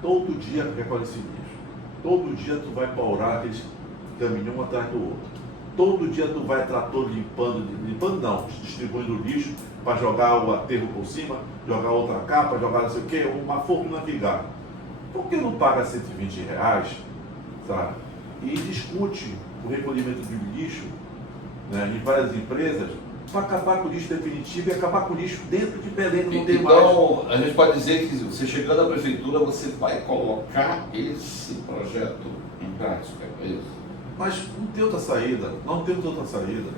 Todo dia recolhe esse lixo. Todo dia tu vai paurar aqueles caminhão atrás do outro. Todo dia tu vai trator limpando não, distribuindo lixo para jogar o aterro por cima, jogar outra capa, jogar não sei o quê, uma fortuna ficar. Por que não paga R$120, sabe? E discute o recolhimento de lixo, né, em várias empresas, para acabar com o lixo definitivo e acabar com o lixo dentro de Belém, que não tem mais. Então, a gente pode dizer que você chegando à prefeitura, você vai colocar esse projeto em prática, é isso? Mas não tem outra saída, não temos outra saída.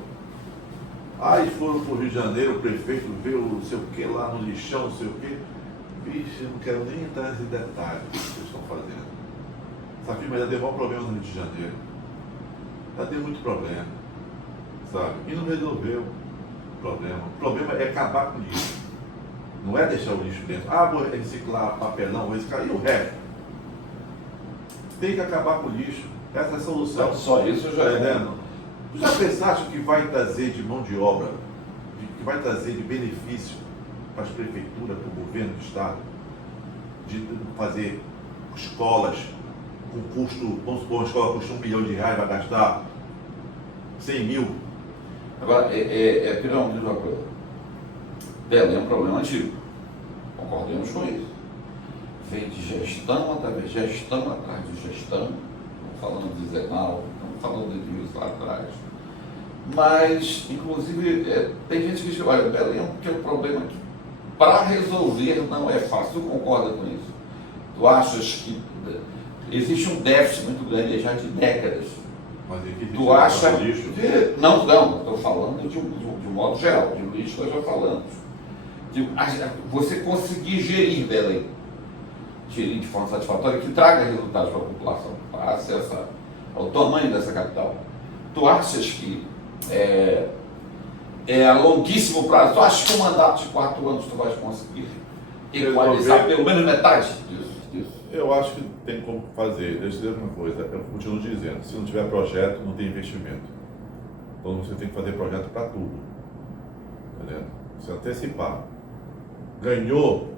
Aí foram para o Rio de Janeiro, o prefeito vê o não sei o que lá no lixão, não sei o que. Vixe, eu não quero nem entrar nesse detalhe do que vocês estão fazendo. Sabe, mas já deu maior problema no Rio de Janeiro. Já deu muito problema, sabe? E não resolveu o problema. O problema é acabar com o lixo. Não é deixar o lixo dentro. Ah, vou reciclar papelão, vou reciclar. E o resto? Tem que acabar com o lixo. Essa é a solução. Só isso já é. Tu já pensaste que vai trazer de mão de obra, que vai trazer de benefício para as prefeituras, para o governo do estado, de fazer escolas com custo, vamos supor, uma escola custa R$1 milhão, vai gastar 100 mil. Agora, Pirão, diz uma coisa. Belém é um problema antigo. Concordemos com isso. Vem de gestão atrás de gestão. Estamos falando de Zenal, estamos falando de Rios lá atrás. Mas, inclusive, tem gente que diz, olha, Belém é um problema que, para resolver, não é fácil. Tu concorda com isso? Tu achas que existe um déficit muito grande já de décadas? Mas tu acha lixo? Não, estou falando de um modo geral, de lixo nós já falamos. Você conseguir gerir Belém, gerir de forma satisfatória, que traga resultados para a população, para acesso ao tamanho dessa capital. Tu achas que é a longuíssimo prazo? Tu achas que o mandato de 4 anos tu vais conseguir equalizar pelo menos metade disso? Eu acho que tem como fazer. Deixa eu dizer uma coisa, eu continuo dizendo, se não tiver projeto, não tem investimento. Então você tem que fazer projeto para tudo. Entendeu? Se antecipar. Ganhou,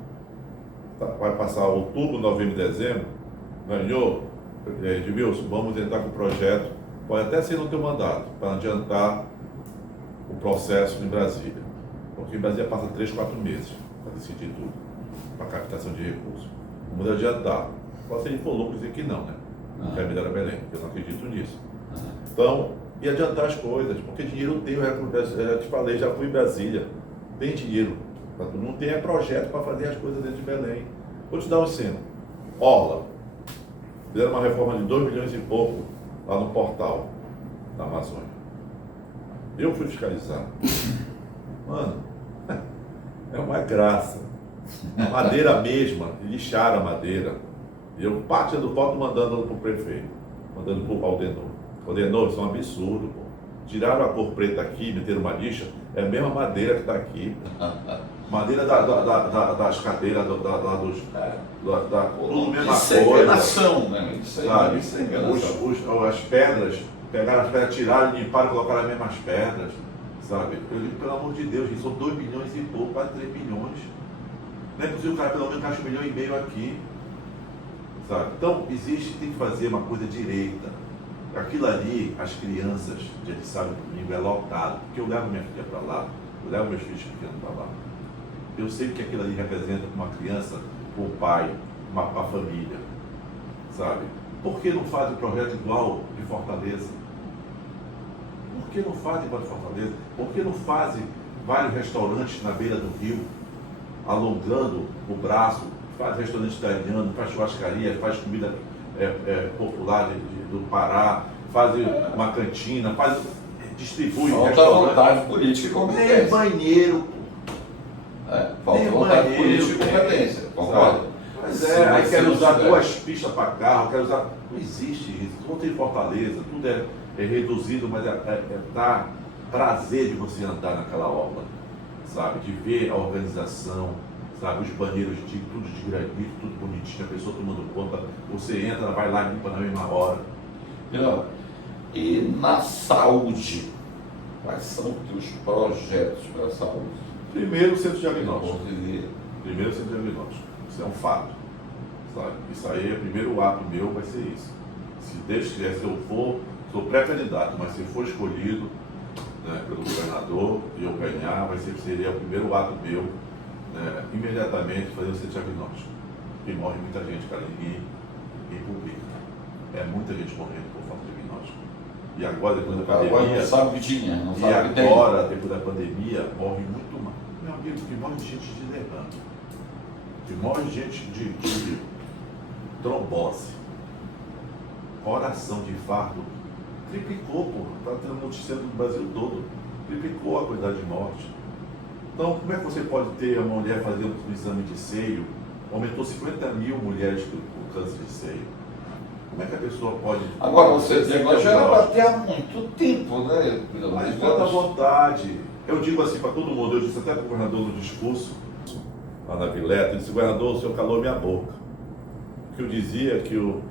vai passar outubro, novembro, dezembro, ganhou, Edmilson, vamos entrar com o projeto, pode até ser no teu mandato, para adiantar o processo em Brasília. Porque em Brasília passa 3, 4 meses para decidir tudo, para captação de recursos. Vamos adiantar. Pode ser ele for louco dizer que não, né? Não quer me dar a Belém, porque eu não acredito nisso. Então, e adiantar as coisas, porque dinheiro tem, eu já te falei, já fui em Brasília, tem dinheiro. Não tem projeto para fazer as coisas dentro de Belém. Vou te dar um exemplo. Orla. Fizeram uma reforma de 2 milhões e pouco lá no portal da Amazônia. Eu fui fiscalizar. Mano, é uma graça. A madeira mesma, lixaram a madeira. E eu tirando foto mandando para o prefeito, mandando para o Aldenor. Aldenor, isso é um absurdo, pô. Tiraram a cor preta aqui, meteram uma lixa, é a mesma madeira que está aqui. Madeira das cadeiras, tudo mesma isso é coisa. enganação, né? Isso é enganação. As pedras, pegaram as pedras, tiraram, limparam, colocaram as mesmas pedras, sabe? Eu digo, pelo amor de Deus, gente, são 2 bilhões e pouco, quase 3 bilhões. Não é possível o cara pelo menos gasta 1,5 milhão aqui, sabe? Então, tem que fazer uma coisa direita. Aquilo ali, as crianças, dia de sábado e domingo, é lotado, porque eu levo minha filha para lá, eu levo meus filhos pequenos para lá. Eu sei que aquilo ali representa uma criança, o pai, uma família, sabe? Por que não fazem um projeto igual de Fortaleza? Por que não fazem igual de Fortaleza? Por que não fazem vários restaurantes na beira do rio, alongando o braço, faz restaurante italiano, faz churrascaria, faz comida popular do Pará, faz uma cantina, distribui falta vontade política e competência. Nem banheiro. Falta vontade política e competência, concorda? Mas aí quer usar 2 pistas para carro, quer usar. Não existe isso. Tudo tem Fortaleza, tudo é reduzido, mas dá prazer de você andar naquela obra, sabe? De ver a organização, sabe? Os banheiros tudo de granito, tudo bonitinho, a pessoa tomando conta, você entra, vai lá e limpa na mesma hora. E na saúde, quais são os teus projetos para a saúde? Primeiro, o centro diagnóstico. Primeiro, o centro diagnóstico. Isso é um fato, sabe? Isso aí é o primeiro ato meu, vai ser isso. Se Deus quiser, se eu for, sou pré-candidato, mas se for escolhido, né, pelo governador e eu ganhar, seria o primeiro ato meu, né, imediatamente fazer o centro diagnóstico. Porque morre muita gente, cara, ninguém publica. É muita gente morrendo por falta de diagnóstico. E agora, depois da pandemia. Agora não sabe o que tinha, não sabe o que tem. E agora, depois da pandemia, morre muito mais. Meu amigo, que morre gente de derrame, que morre gente de trombose, coração de infarto, triplicou, porra. Está tendo notícia do Brasil todo, triplicou a quantidade de morte. Então, como é que você pode ter uma mulher fazendo um exame de seio? Aumentou 50 mil mulheres com câncer de seio. Como é que a pessoa pode... Agora, você já era bater há muito tempo, né? Mas bota à vontade. Eu digo assim para todo mundo, eu disse até para o governador no discurso, lá na Vileta, eu disse, governador, o senhor calou minha boca. Porque eu dizia que o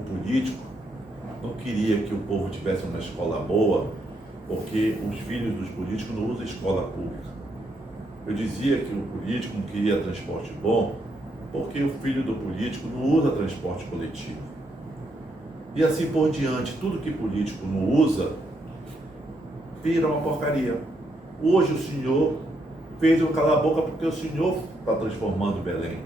político não queria que o povo tivesse uma escola boa, porque os filhos dos políticos não usam escola pública. Eu dizia que o político não queria transporte bom, porque o filho do político não usa transporte coletivo. E assim por diante, tudo que político não usa, vira uma porcaria. Hoje o senhor fez eu calar a boca porque o senhor está transformando Belém.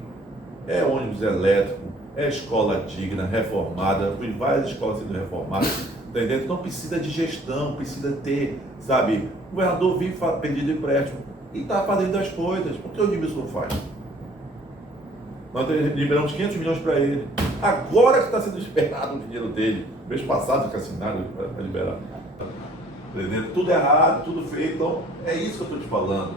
É ônibus elétrico, é escola digna, reformada, fui em várias escolas sendo reformadas, entendeu? Então precisa de gestão, precisa ter, sabe, o governador vive pedindo empréstimo e está fazendo as coisas. Por que o Edmilson não faz? Nós liberamos 500 milhões para ele. Agora que está sendo esperado o dinheiro dele. Mês passado que assinaram para liberar. Tudo errado, tudo feito. Então, é isso que eu estou te falando.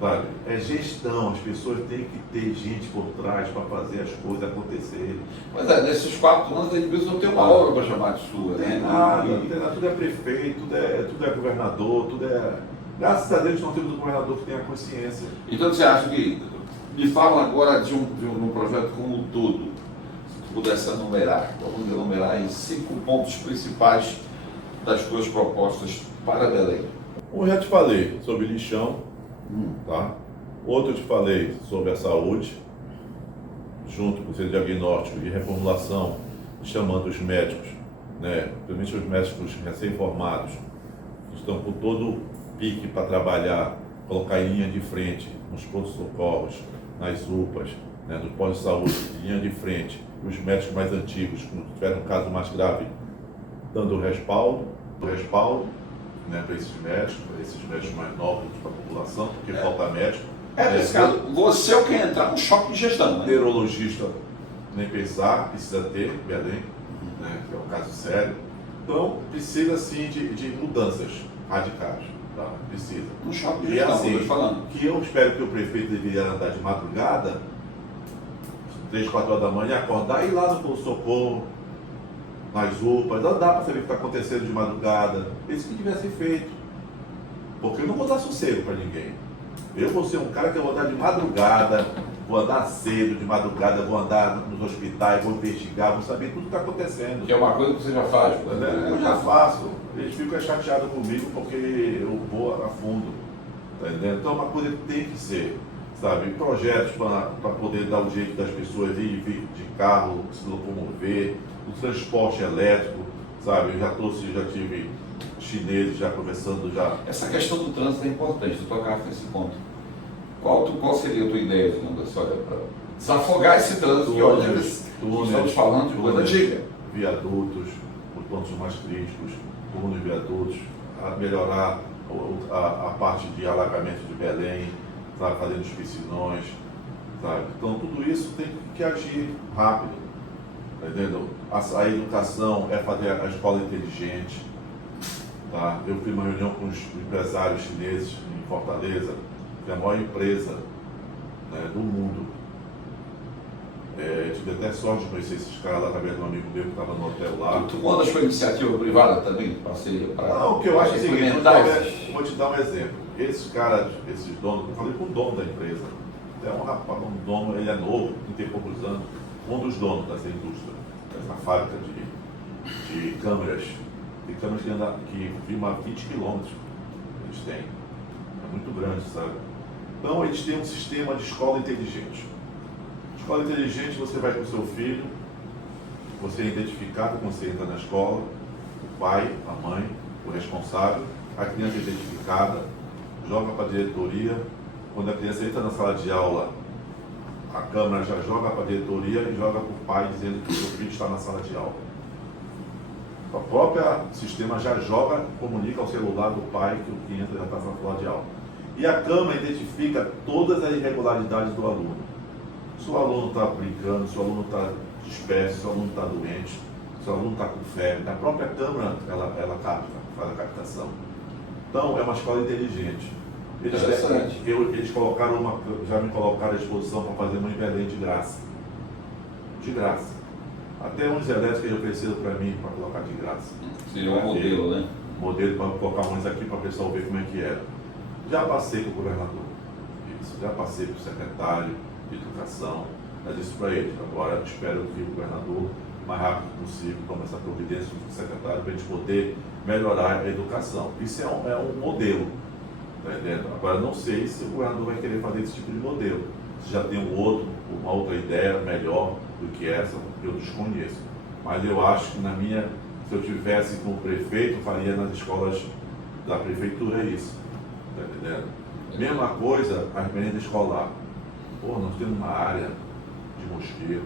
Sabe? É gestão. As pessoas têm que ter gente por trás para fazer as coisas acontecerem. Pois é, nesses 4 anos ele não tem uma obra para chamar de sua. Não tem nada, tudo é prefeito, tudo é governador, tudo é... Graças a Deus nós temos um governador que tem a consciência. Então você acha que... Me fala agora de um projeto como um todo. Se tu pudesse enumerar, vamos enumerar em 5 pontos principais das tuas propostas para Belém. Um eu já te falei sobre lixão, tá? Outro eu te falei sobre a saúde, junto com o seu diagnóstico e reformulação, chamando os médicos, né? Principalmente os médicos recém-formados, que estão com todo o pique para trabalhar, colocar em linha de frente nos prontos-socorros, nas UPAs, né, nos postos de saúde, em linha de frente, os médicos mais antigos, quando tiver um caso mais grave, dando respaldo, né, para esses médicos mais novos para a população, porque falta médico. Nesse caso, você é o que entrar no choque de gestão, né? Neurologista, nem pensar, precisa ter, Belém, né, que é um caso sério. Então, precisa sim de mudanças radicais. Tá? Precisa. No shopping de E gestão, assim, eu tô falando. que eu espero que o prefeito deveria andar de madrugada, 3, 4 horas da manhã, acordar e ir lá no socorro, nas UPAs, andar para saber o que está acontecendo de madrugada. Isso que tivesse feito. Porque eu não vou dar sossego para ninguém. Eu vou ser um cara que eu vou andar de madrugada, vou andar cedo de madrugada, vou andar nos hospitais, vou investigar, vou saber tudo que está acontecendo. Que é uma coisa que você já faz. Eu já faço. Eles ficam chateados comigo porque eu vou a fundo. Tá entendendo? Então é uma coisa que tem que ser, sabe? Projetos para poder dar o jeito das pessoas ir de carro, se locomover, o transporte elétrico, sabe? Eu já tive chineses já conversando já. Essa questão do trânsito é importante, tu tocaste nesse ponto. Qual seria a tua ideia, digamos assim, olha, para desafogar esse trânsito que olha, estamos falando de coisa antiga. Viadutos, os pontos mais críticos, túneis, viadutos, melhorar a parte de alagamento de Belém, sabe, fazendo os piscinões, sabe? Então tudo isso tem que agir rápido, tá entendendo? A educação é fazer a escola inteligente, tá? Eu fiz uma reunião com os empresários chineses em Fortaleza, que é a maior empresa, né, do mundo. Tive até sorte de conhecer esses caras lá através de um amigo meu que estava no hotel lá. Tu mandas com a iniciativa privada também, parceria para. Não, o que eu acho é o seguinte, implementar vou te dar um exemplo. Esses caras, esses donos, eu falei com o dono da empresa, é um rapaz, um dono, ele é novo, tem poucos anos, um dos donos dessa indústria, dessa fábrica de câmeras. Tem câmeras que filmam a 20 quilômetros, eles têm. É muito grande, sabe? Então eles têm um sistema de escola inteligente. Escola inteligente, você vai com o seu filho, você é identificado quando você entra na escola, o pai, a mãe, o responsável, a criança é identificada, joga para a diretoria, quando a criança entra na sala de aula, a câmera já joga para a diretoria e joga para o pai dizendo que o seu filho está na sala de aula. O próprio sistema já joga, comunica ao celular do pai que o que entra já está na sala de aula. E a câmera identifica todas as irregularidades do aluno. Se o aluno está brincando, se o aluno está disperso, se o aluno está doente, se o aluno está com febre, a própria câmera ela capta, faz a captação. Então é uma escola inteligente. Eles colocaram já me colocaram à disposição para fazer uma em Belém de graça. De graça. Até uns elétricos ofereceram para mim para colocar de graça. Seria um modelo, né? Modelo para colocar uns aqui para o pessoal ver como é que era. Já passei para o governador. Isso, já passei para o secretário de Educação, mas isso para ele. Agora espero que o governador, o mais rápido possível, tome essa providência do secretário para a gente poder melhorar a educação. Isso é um modelo, tá entendendo? Agora não sei se o governador vai querer fazer esse tipo de modelo. Se já tem uma outra ideia melhor do que essa, eu desconheço. Mas eu acho que se eu tivesse com o prefeito, faria nas escolas da prefeitura isso, tá entendendo? Mesma coisa, a merenda escolar. Pô, nós temos uma área de mosqueiro,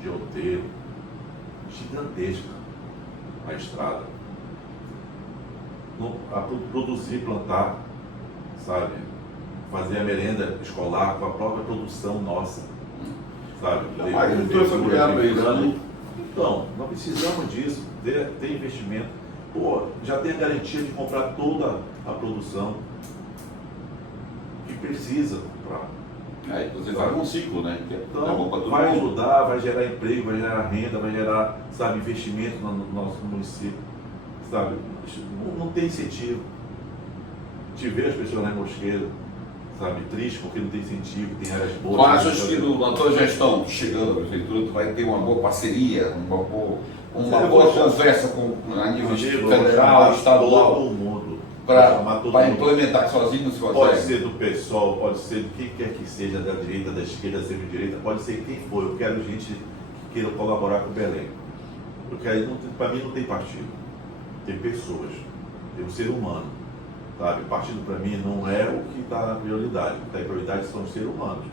de outeiro, gigantesca na estrada. Produzir, plantar, sabe? Fazer a merenda escolar com a própria produção nossa, sabe? A agricultura familiar mesmo, né? Então, nós precisamos disso, ter investimento. Pô, já tem a garantia de comprar toda a produção que precisa comprar. Aí você faz um ciclo, né? Então, vai ajudar, vai gerar emprego, vai gerar renda, vai gerar, sabe, investimento no nosso município, sabe? Não tem incentivo. Te ver as pessoas lá em Mosqueiro, sabe, triste porque não tem incentivo, tem áreas boas. Tu achas que na tua gestão, chegando à prefeitura, tu vai ter uma boa parceria, uma boa conversa a nível federal, estadual? Todo mundo. Para implementar sozinho se consegue? Pode ser do PSOL, pode ser de quem quer que seja, da direita, da esquerda, da semi-direita, pode ser quem for. Eu quero gente que queira colaborar com o Belém. Para mim não tem partido, tem pessoas, tem um ser humano. Sabe? Partido para mim não é o que está na prioridade. O que está em prioridade são os seres humanos.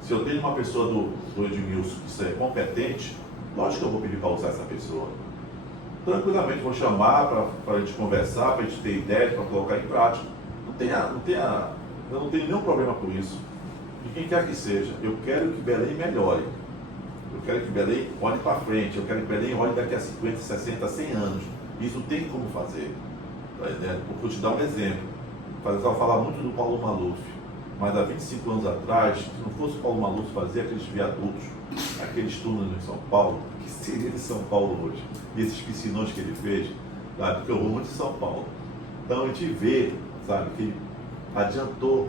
Se eu tenho uma pessoa do Edmilson que é competente, lógico que eu vou pedir para usar essa pessoa. Tranquilamente vou chamar para a gente conversar, para a gente ter ideia, para colocar em prática. Eu não tenho nenhum problema com isso. De quem quer que seja. Eu quero que Belém melhore. Eu quero que Belém olhe para frente. Eu quero que Belém olhe daqui a 50, 60, 100 anos. Isso tem como fazer, tá entendendo? Porque eu te dar um exemplo. O pessoal fala muito do Paulo Maluf, mas há 25 anos atrás, se não fosse o Paulo Maluf fazer aqueles viadutos, aqueles túneis em São Paulo, o que seria de São Paulo hoje? E esses piscinões que ele fez, sabe? Porque eu vou muito de São Paulo. Então a gente vê, sabe, que ele adiantou,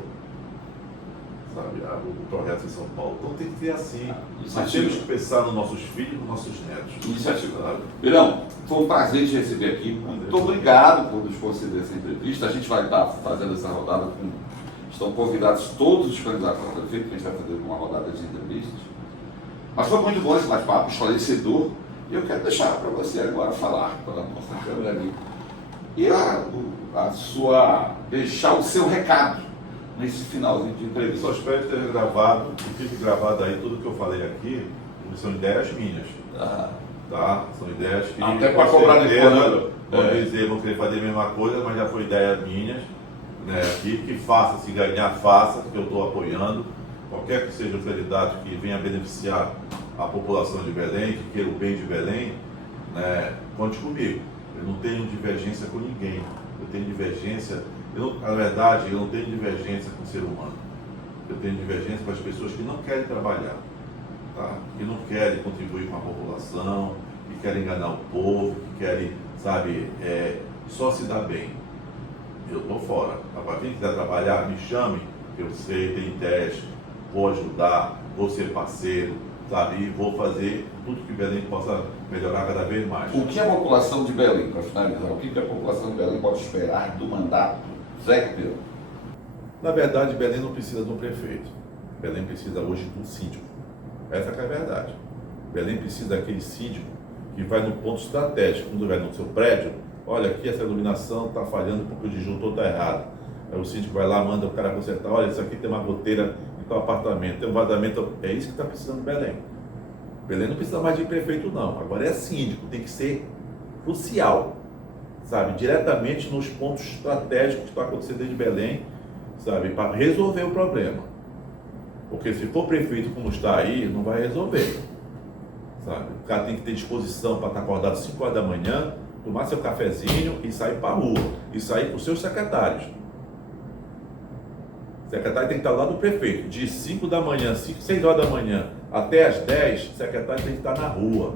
sabe, o projeto em São Paulo. Então tem que ter assim. Nós temos que pensar nos nossos filhos e nos nossos netos. Iniciativa. Pirão, foi um prazer te receber aqui. Muito obrigado por nos conceder essa entrevista. A gente vai estar fazendo essa rodada com... Estão convidados todos os candidatos a prefeito, que a gente vai fazer uma rodada de entrevistas. Mas foi muito bom esse bate-papo, esclarecedor. E eu quero deixar para você agora falar, para a nossa câmera ali. E deixar o seu recado nesse finalzinho de entrevista. Só espero ter gravado, que fique gravado aí tudo que eu falei aqui, são ideias minhas. Tá? São ideias que... Até para cobrar depois, né? Vão querer fazer a mesma coisa, mas já foi ideia minhas. Né? Que faça, se ganhar, faça, que eu estou apoiando. Qualquer que seja o candidato que venha beneficiar a população de Belém, que queira o bem de Belém, né? Conte comigo. Eu não tenho divergência com ninguém. Eu tenho divergência... na verdade, eu não tenho divergência com o ser humano. Eu tenho divergência com as pessoas que não querem trabalhar, tá? Que não querem contribuir com a população, que querem enganar o povo, que querem, sabe, só se dar bem. Eu estou fora. Para quem quiser trabalhar, me chame, eu sei, tem ideias, vou ajudar, vou ser parceiro, sabe? E vou fazer tudo que Belém possa melhorar cada vez mais. O que a população de Belém, para finalizar, o que a população de Belém pode esperar do mandato Zeca Pirão? Na verdade, Belém não precisa de um prefeito. Belém precisa hoje de um síndico. Essa que é a verdade. Belém precisa daquele síndico que vai no ponto estratégico, quando vai no seu prédio, olha, aqui essa iluminação está falhando porque o disjuntor está errado. Aí o síndico vai lá, manda o cara consertar, olha, isso aqui tem uma goteira em tal apartamento, tem um vazamento. É isso que está precisando Belém. Belém não precisa mais de prefeito, não. Agora é síndico, tem que ser crucial, sabe? Diretamente nos pontos estratégicos que estão acontecendo dentro de Belém, sabe? Para resolver o problema. Porque se for prefeito como está aí, não vai resolver, sabe? O cara tem que ter disposição para estar acordado às 5 horas da manhã, tomar seu cafezinho e sair para a rua. E sair com os seus secretários. O secretário tem que estar lá do prefeito. De 5 da manhã, 6 horas da manhã, até as 10, o secretário tem que estar na rua,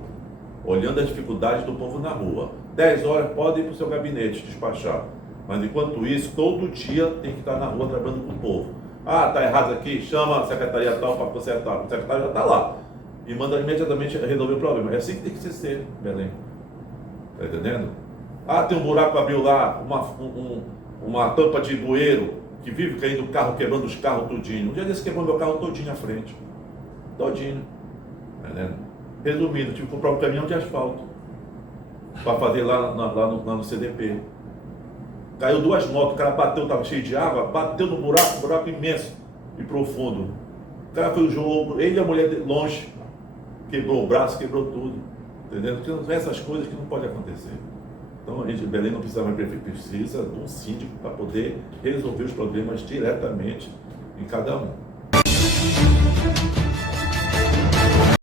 olhando as dificuldades do povo na rua. 10 horas pode ir para o seu gabinete despachar. Mas enquanto isso, todo dia tem que estar na rua trabalhando com o povo. Ah, está errado aqui, chama a secretaria tal para consertar. O secretário já está lá. E manda imediatamente resolver o problema. É assim que tem que ser, Belém. Está entendendo? Ah, tem um buraco, abriu lá, uma tampa de bueiro, que vive caindo o carro, quebrando os carros todinho. Um dia desse quebrou meu carro todinho à frente. Todinho. Tá entendendo? Resumindo, tive que comprar um caminhão de asfalto para fazer lá no CDP. Caiu 2 motos, o cara bateu, estava cheio de água, bateu no buraco, um buraco imenso e profundo. O cara foi o jogo, ele e a mulher de longe, quebrou o braço, quebrou tudo. Entendeu? Porque são essas coisas que não podem acontecer. Então a gente, Belém não precisa mais prefeito, precisa de um síndico para poder resolver os problemas diretamente em cada um.